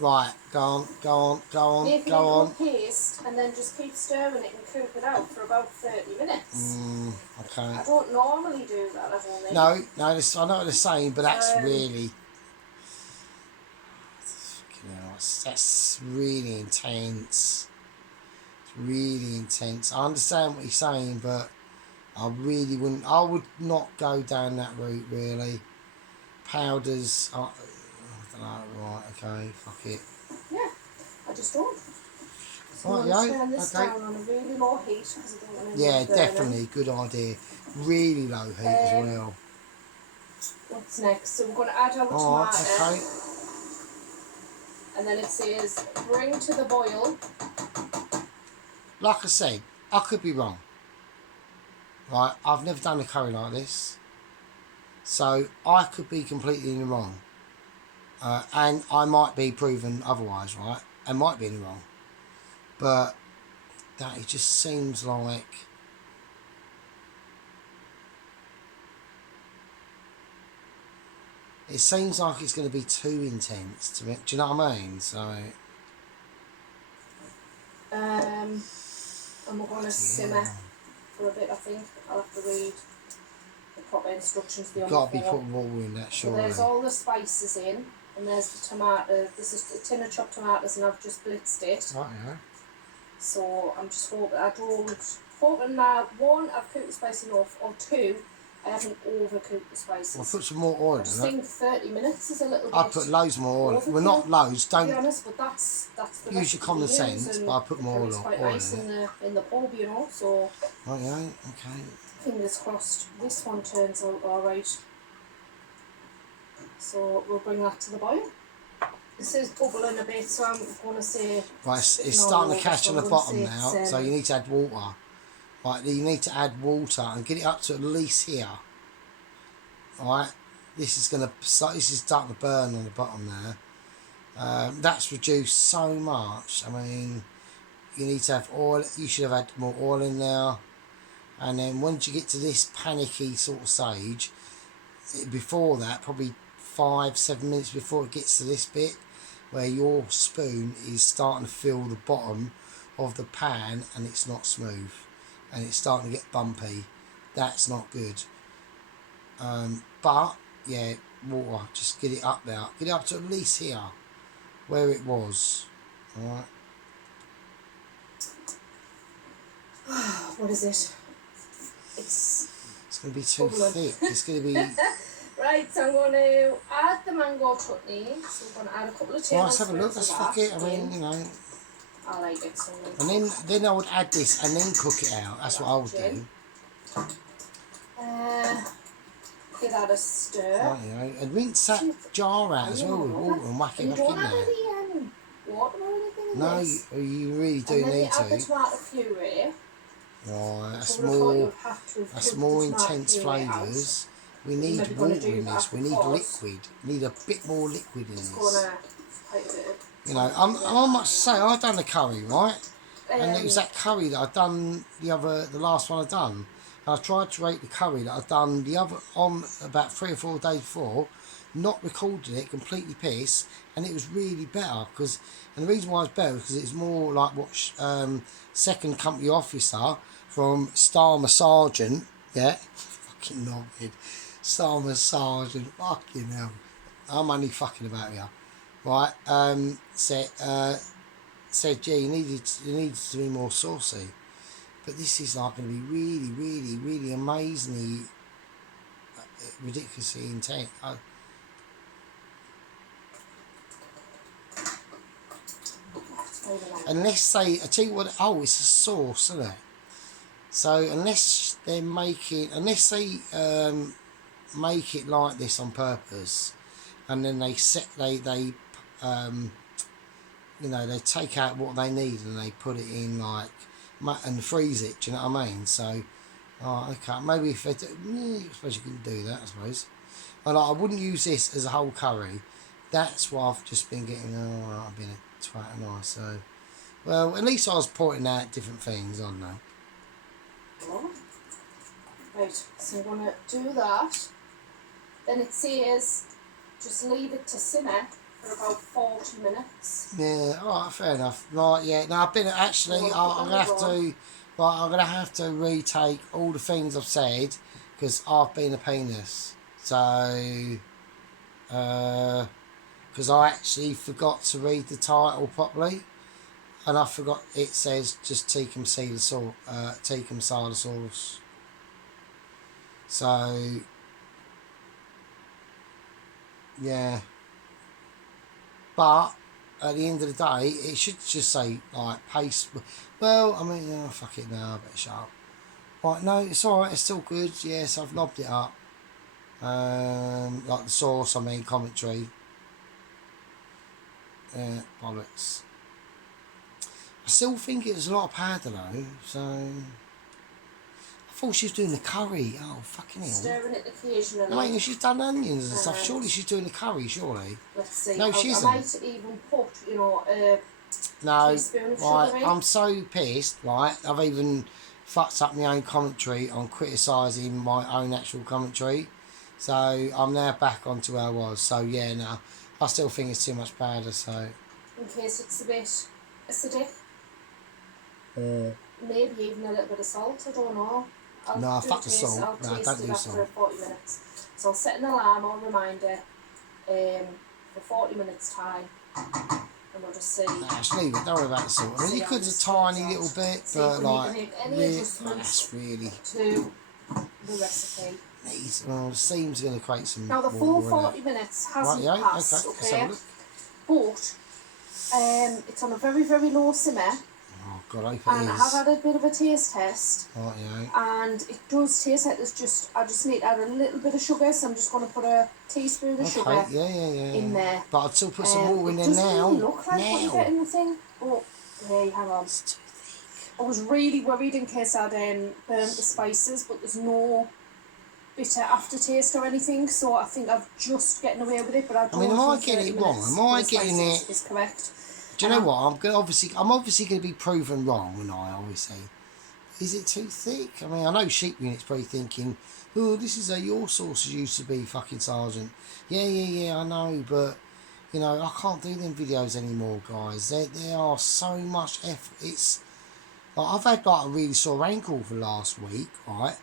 Right, go on, go on, go on, make it go into on. a paste and then just keep stirring it and cook it out for about 30 minutes. Okay. I don't normally do that, I don't think. No, this, I know what they're saying, but that's really... Fucking hell, that's really intense. It's really intense. I understand what you're saying, but I really wouldn't... I would not go down that route, really. Powders... I don't know, right, okay, fuck it. Yeah, I just don't. So Right, I'm going to yo, turn this okay. down on a really low heat because I don't want Yeah, anything burning. definitely, good idea. Really low heat as well. What's next? So we're going to add our Oh, tomato. okay. And then it says bring to the boil. Like I said, I could be wrong. Right, I've never done a curry like this. So I could be completely in the wrong. And I might be proven otherwise, right? I might be in the wrong. But that it just seems like... It seems like it's going to be too intense to me. Do you know what I mean? So... And we're going to simmer for a bit, I think. I'll have to read the proper instructions beyond Got to be the phone. putting water in that, So surely. there's all the spices in, and there's the tomato. This is a tin of chopped tomatoes, and I've just blitzed it. Right, yeah. So I'm just hoping now, one, I've cooked the spice enough, or two, I haven't overcooked the spices. Well, put some more oil I in just it. think 30 minutes is a little bit. I put loads more oil. overkill, Well, not loads. to be Don't honest, but that's the use your recipe common we use, sense. and But I put the more curry's oil quite nice in it. in the pub, you know. So Right, yeah. Okay. fingers crossed, this one turns out all right. So we'll bring that to the boil. This is bubbling a bit, so I'm going to say... Right, it's spitting starting all to over, catch so on I'm the gonna bottom say now, it's, so you need to add water. Right, you need to add water and get it up to at least here. Right, this is going to start. This is starting to burn on the bottom there. That's reduced so much. I mean, you need to have oil. You should have had more oil in there. And then once you get to this panicky sort of stage, before that, probably 5-7 minutes before it gets to this bit, where your spoon is starting to fill the bottom of the pan and it's not smooth and it's starting to get bumpy, that's not good. But yeah, water, just get it up there, get it up to at least here where it was. All right. What is it? It's going to be too bubbling. thick. It's going to be... Right, so I'm going to add the mango chutney. So I'm going to add a couple of tablespoons. Well, let's have a look. Let's fuck it. I mean, you know. I like it. So and then I would add this and then cook it out. That's what I would do. Give that a stir. Right, you know, and rinse that jar out as well with water and whack it back in there. You don't add any water or anything in this. No, you really do and then need you add to. the tomato puree. Right, that's That's more intense flavours. We need water in this. We need liquid. We need a bit more liquid in this. You know, I must say, I done the curry, right? And it was that curry that I done the last one I done. And I tried to rate the curry that I done on about 3 or 4 days before, not recorded it, completely pissed, and it was really better. And the reason why it's better is because it's more like what second company officer from Starmer Sergeant, yeah, fucking noggin, Starmer Sergeant, fucking hell, I'm only fucking about here, right? Said, yeah, you needed to be more saucy, but this is like going to be really, really, really amazingly, ridiculously intense. Unless I tell you what, it's a sauce, isn't it? So unless they make it like this on purpose, and then they take out what they need and they put it in and freeze it. Do you know what I mean? So, okay, maybe if they do, I suppose you can do that. I suppose, but I wouldn't use this as a whole curry. That's what I've just been getting. I've been a twat, and I so. Well, at least I was pointing out different things, I don't know. Right, so I'm going to do that. Then it says just leave it to simmer for about 40 minutes. Yeah, alright, fair enough. Right, yeah. No, I've been actually. I'm gonna have to retake all the things I've said because I've been a penis. So, because I actually forgot to read the title properly. And I forgot it says just Tikka masala sauce. So, yeah. But at the end of the day, it should just say paste. Well, I mean, fuck it now. I better shut up. Right, no, it's alright. It's still good. Yes, I've knobbed it up. Like the sauce. I mean, commentary. Yeah, bollocks. I still think it was a lot of powder though, so... I thought she was doing the curry. Oh, fucking hell. Stirring it occasionally. No, wait, she's done onions and stuff. Surely she's doing the curry, surely. Let's see. No, she isn't. I might even put, a teaspoon of sugar in. I'm so pissed, right? I've even fucked up my own commentary on criticising my own actual commentary. So I'm now back onto where I was. So yeah, no, I still think it's too much powder, so... In case it's a bit acidic. Maybe even a little bit of salt, I don't know. No, fuck the salt. I'll taste don't it do after salt. 40 minutes. So I'll set an alarm or reminder for 40 minutes time. And we'll just see. Nah, just leave it. Don't worry about the salt. I mean, you could a tiny little bit, but that's really... to the recipe. Well, the steam's going to create some... Now the full 40 minutes hasn't passed, okay? But it's on a very, very low simmer. Oh, God, I hope it and is. I have had a bit of a taste test. Right, yeah. And it does taste like I just need to add a little bit of sugar, so I'm just going to put a teaspoon of sugar in there. But I'd still put some more in there now. It doesn't really look like what you get in the thing. Oh, hey, hang on. It's too thick. I was really worried in case I'd burnt the spices, but there's no bitter aftertaste or anything, so I think I'm just getting away with it. But I don't mean, am I think getting 30 it wrong? minutes Am I for the getting spices it? is correct. Do you know what? I'm obviously going to be proven wrong, and obviously. Is it too thick? I mean, I know Sheep Unit's probably thinking, oh, this is how your sauces used to be, fucking Sergeant. Yeah, I know, but, you know, I can't do them videos anymore, guys. They are so much effort. It's, like, I've had, like, a really sore ankle for last week, right?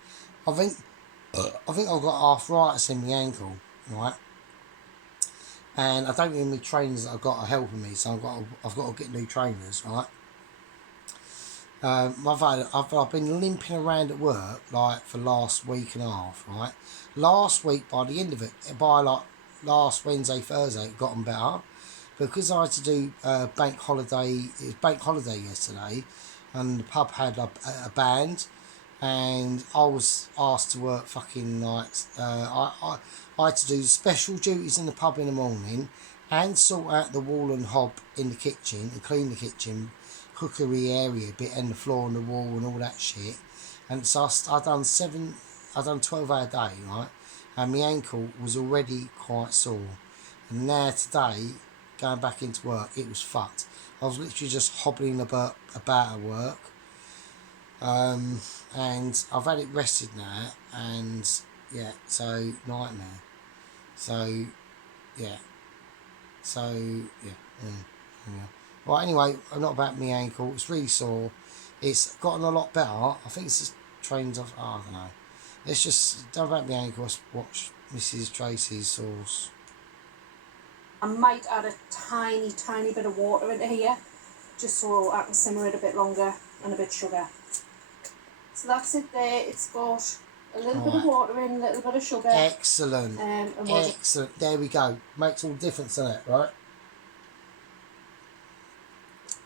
I think I've got arthritis in my ankle, right? And I don't think my trainers that I've got are helping me, so I've got to get new trainers, right? I've been limping around at work like for last week and a half, right? Last week, by the end of it, by like last Wednesday, Thursday, it gotten better because I had to do bank holiday. It was bank holiday yesterday, and the pub had a band, and I was asked to work fucking nights. I had to do special duties in the pub in the morning, and sort out the wall and hob in the kitchen and clean the kitchen cookery area bit and the floor and the wall and all that shit. And so I done 12-hour day, right? And my ankle was already quite sore. And now today, going back into work, it was fucked. I was literally just hobbling about at work. And I've had it rested now, and yeah, so nightmare. So yeah. Yeah. Well, anyway, not about my ankle. It's really sore. It's gotten a lot better. I think it's just trained off. I don't know. It's just don't about my ankle. Let's watch Mrs. Tracy's sauce. I might add a tiny bit of water into here, just so I can simmer it a bit longer, and a bit of sugar. So that's it there. It's got a little bit of water in, a little bit of sugar. Excellent. Excellent. There we go. Makes all the difference, doesn't it? Right?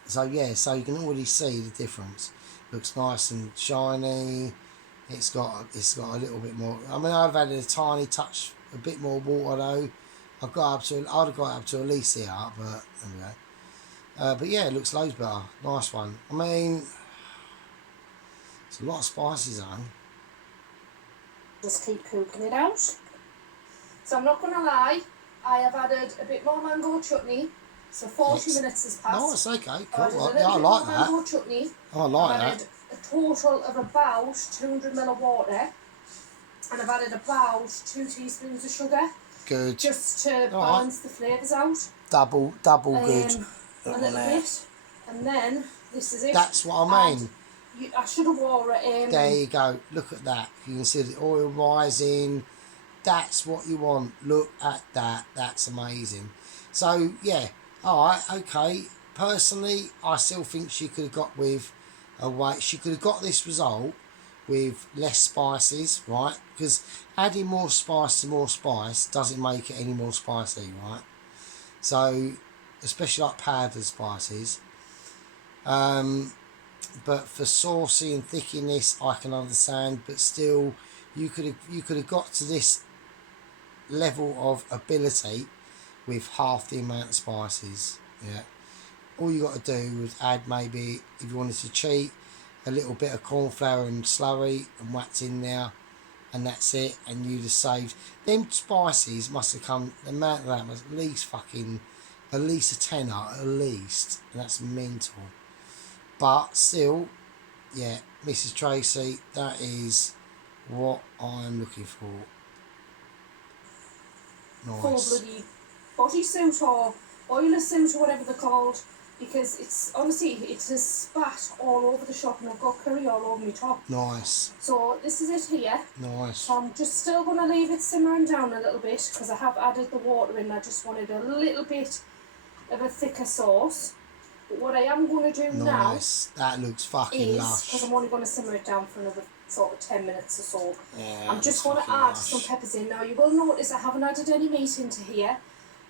So yeah, so you can already see the difference. Looks nice and shiny. It's got a little bit more. I mean, I've added a tiny touch, a bit more water though. I'd have got up to at least here, but anyway. But yeah, it looks loads better. Nice one. I mean, it's a lot of spices though. Just keep cooking it out. So I'm not going to lie, I have added a bit more mango chutney. So 40 minutes has passed. Nice, okay, cool. I like that. Mango chutney. I like I've that. added a total of about 200 ml of water, and I've added about 2 teaspoons of sugar. Good. Just to balance the flavours out. Double good. A little bit, and then this is it. That's what I mean. I should have wore it. There you go. Look at that. You can see the oil rising. That's what you want. Look at that. That's amazing. So yeah. All right. Okay. Personally, I still think she could have got with a way. She could have got this result with less spices, right? Because adding more spice to more spice doesn't make it any more spicy, right? So, especially like powdered spices. But for saucy and thickiness, I can understand. But still, you could have got to this level of ability with half the amount of spices. Yeah. All you got to do was add maybe, if you wanted to cheat, a little bit of corn flour and slurry and wax in there, and that's it. And you'd have saved. Them spices must have come. The amount of that was at least a tenner at least, and that's mental. But still, yeah, Mrs. Tracy, that is what I'm looking for. Nice. Full bloody bodysuit or boiler suit or whatever they're called, because it's honestly, it has spat all over the shop and I've got curry all over my top. Nice. So this is it here. Nice. So I'm just still going to leave it simmering down a little bit because I have added the water in. I just wanted a little bit of a thicker sauce. But what I am going to do now, that looks fucking lush. because I'm only going to simmer it down for another sort of 10 minutes or so. Yeah, I'm just going to add some peppers in. Now you will notice I haven't added any meat into here.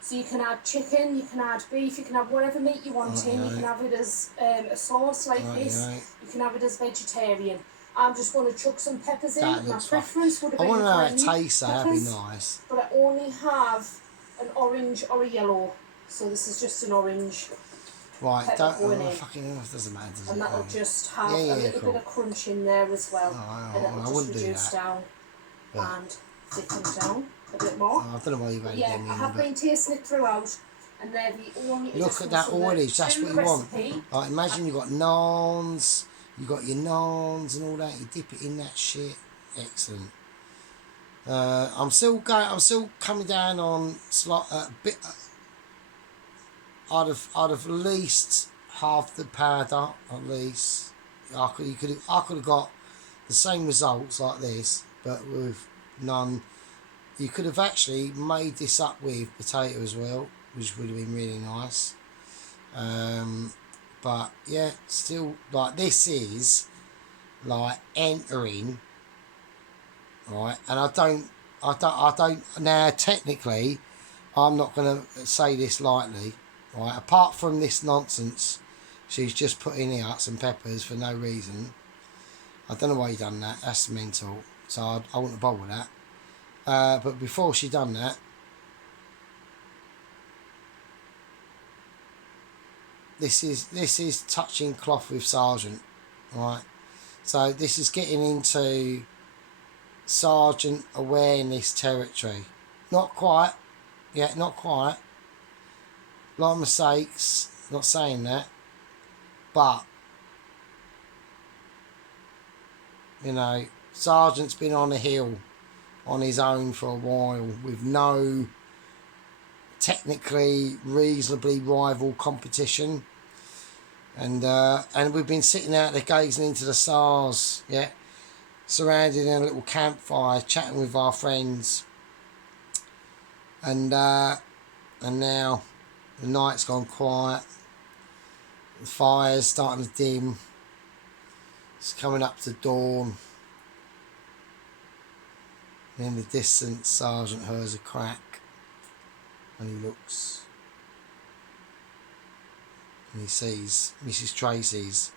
So you can add chicken, you can add beef, you can have whatever meat you want in. You can have it as a sauce like this. You can have it as vegetarian. I'm just going to chuck some peppers in. My preference would have been I want to know how it tastes, that'd be nice. But I only have an orange or a yellow. So this is just an orange. Right, fucking doesn't matter, does it? And that'll just have a little bit of crunch in there as well. I wouldn't do that. Down. But and thicken down a bit more. I don't know why you've added Yeah, them I in, have but been tasting it throughout, and they're the only look at additions that from the oilage. That's to what the you want. recipe. Like, imagine you've got naans, you got your naans and all that. You dip it in that shit. Excellent. I'm still coming down on bit. I'd have at least half the powder at least. I could have got the same results like this, but with none. You could have actually made this up with potato as well, which would have been really nice. But yeah, still, like, this is like entering, right? And I don't. Now, technically, I'm not going to say this lightly, right? Apart from this nonsense, she's just put in here some peppers for no reason. I don't know why you done that. That's mental. So I wouldn't bother with that. But before she done that, this is touching cloth with Sergeant, right? So this is getting into Sergeant awareness territory. Not quite. Yeah, not quite. A lot of mistakes. Not saying that. But, you know, Sergeant's been on a hill on his own for a while with no technically reasonably rival competition. And we've been sitting out there gazing into the stars, yeah, surrounded in a little campfire, chatting with our friends. And now the night's gone quiet. The fire's starting to dim. It's coming up to dawn. And in the distance, Sergeant hears a crack. And he looks. And he sees Mrs. Tracy's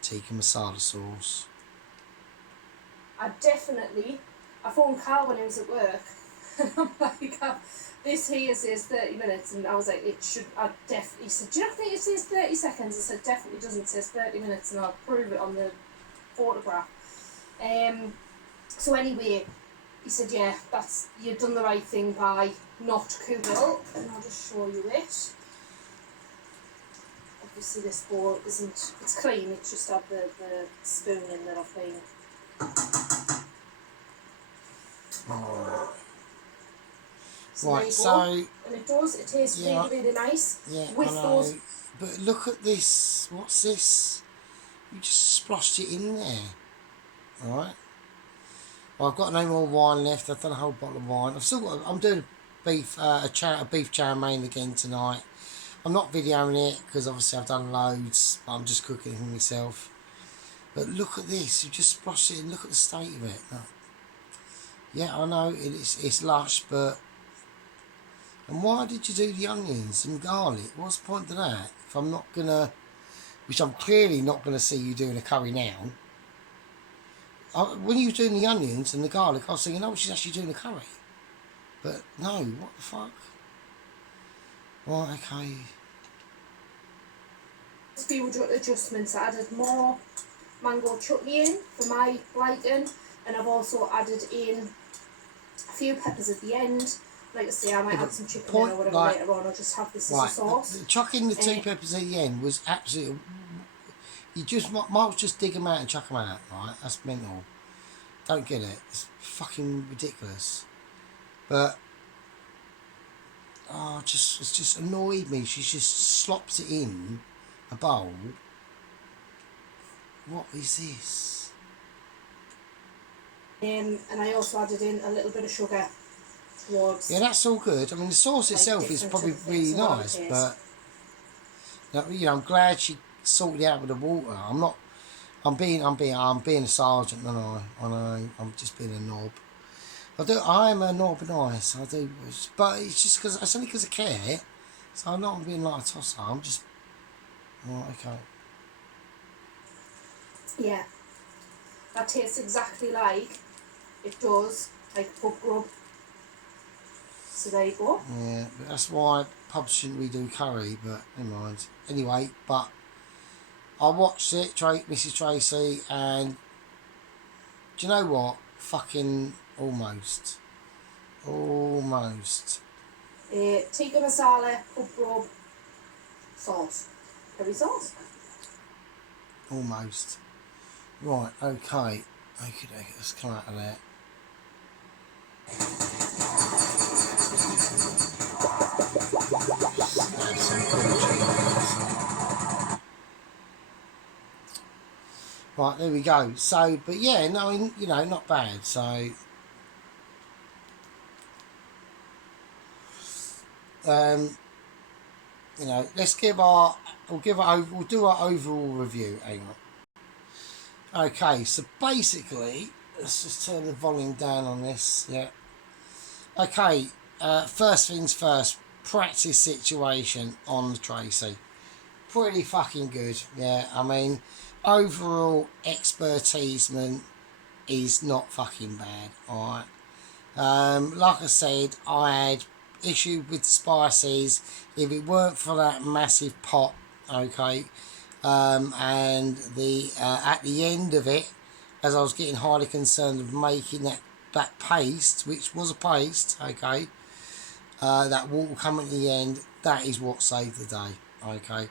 tikka masala sauce. I phoned Carl when he was at work. I'm like, this here says 30 minutes, and I was like, he said, do you not think it says 30 seconds? I said, definitely doesn't, it says 30 minutes, and I'll prove it on the photograph. So anyway, he said, yeah, you've done the right thing by not cooking it, and I'll just show you it. Obviously this bowl it's clean, it's just had the spoon in that I've been. Oh. So Right, so... And it tastes really, really nice. Yeah, with I know. those. But look at this. What's this? You just splashed it in there. Alright. Well, I've got no more wine left. I've done a whole bottle of wine. I'm doing a beef chow mein again tonight. I'm not videoing it because obviously I've done loads. But I'm just cooking it for myself. But look at this. You just splashed it and look at the state of it. Look. Yeah, I know it's lush, but... And why did you do the onions and garlic? What's the point of that? If I'm not going to... Which I'm clearly not going to see you doing a curry now. When you were doing the onions and the garlic, I was thinking, oh, she's actually doing a curry. But no, what the fuck? Right, okay. Few adjustments. I added more mango chutney in for my liking, and I've also added in a few peppers at the end. Like I say, I might add some chicken in or whatever later on. I'll just have this as a sauce. Chucking the two peppers at the end was absolutely... You just might just dig them out and chuck them out, right? That's mental. Don't get it. It's fucking ridiculous. But... Oh, it's just annoyed me. She just slops it in a bowl. What is this? And I also added in a little bit of sugar towards... Yeah, that's all good. I mean, the sauce itself is probably really nice, but... You know, I'm glad she sorted it out with the water. I'm being a sergeant, and I know, I'm just being a knob. I am a knob, nice. I do, but it's only because I care. So I'm not being like a tosser. I'm just, oh, okay. Yeah, that tastes exactly like it does, like pub grub. So there you go. Yeah, but that's why pubs shouldn't redo curry. But never mind. Anyway, but I watched it, Mrs. Tracy, and Do you know what? Fucking almost. Almost. Tikka masala, cup rub, sauce. Curry sauce. Almost. Right, okay. Okay, let's come out of there. Right, there we go. So, but yeah, no, I mean, you know, not bad. So, you know, let's give our, we'll do our overall review. Hang on. Okay, so basically, let's just turn the volume down on this. Yeah. Okay, first things first, practice situation on the Tracy. Pretty fucking good. Yeah, I mean, overall expertisement is not fucking bad. Alright. Like I said, I had issue with the spices. If it weren't for that massive pot, okay, and the at the end of it, as I was getting highly concerned of making that paste, which was a paste, okay, that water coming at the end, that is what saved the day, okay,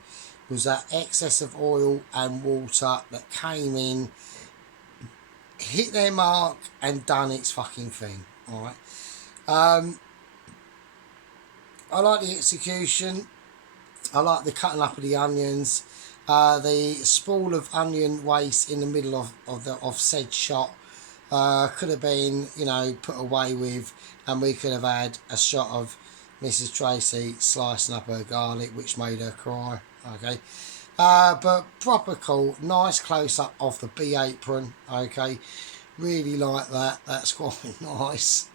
was that excess of oil and water that came in, hit their mark and done its fucking thing. All right. I like the execution. I like the cutting up of the onions. The spool of onion waste in the middle of said shot could have been, you know, put away with, and we could have had a shot of Mrs. Tracy slicing up her garlic, which made her cry. Okay. But proper cool, nice close up of the bee apron. Okay, really like that. That's quite nice.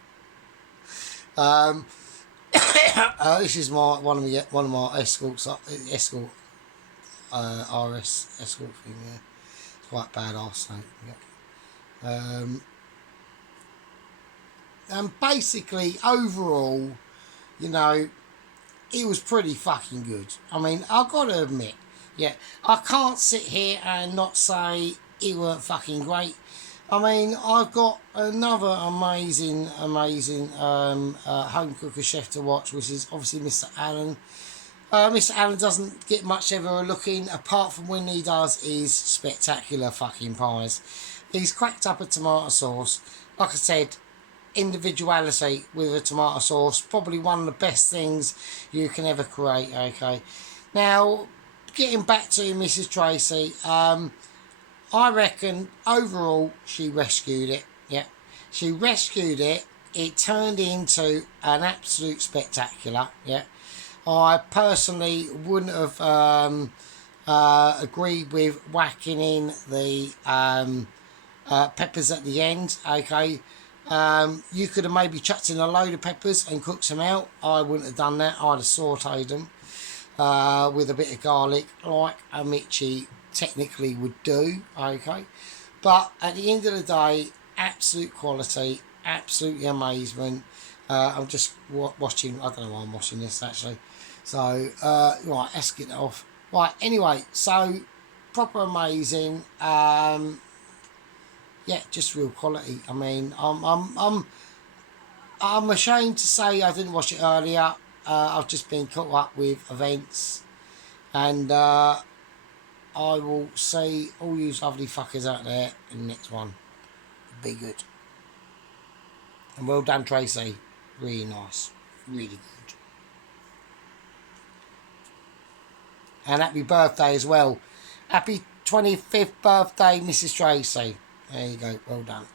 This is one of my escorts, escort RS escort thing. Yeah, it's quite badass. Yeah. And basically, overall, you know, it was pretty fucking good. I mean, I've got to admit, yeah, I can't sit here and not say it weren't fucking great. I mean, I've got another amazing home cooker chef to watch, which is obviously Mr. Allen. Mr. Allen doesn't get much ever a look in, apart from when he does his spectacular fucking pies. He's cracked up a tomato sauce. Like I said, individuality with a tomato sauce, probably one of the best things you can ever create. Okay, now getting back to Mrs. Tracy, I reckon overall she rescued it. Yeah, she rescued it. It turned into an absolute spectacular. Yeah, I personally wouldn't have agreed with whacking in the peppers at the end. Okay, you could have maybe chucked in a load of peppers and cooked them out. I wouldn't have done that. I'd have sauteed them with a bit of garlic, like a Michi technically would do. Okay, but at the end of the day, absolute quality, absolutely amazement. I'm just watching. I don't know why I'm watching this actually. So right, let's get it off. Right, anyway, so proper amazing. Yeah, just real quality. I mean, I'm ashamed to say I didn't watch it earlier. I've just been caught up with events, and I will see all you lovely fuckers out there in the next one. Be good. And well done, Tracy. Really nice. Really good. And happy birthday as well. Happy 25th birthday, Mrs. Tracy. There you go. Well done.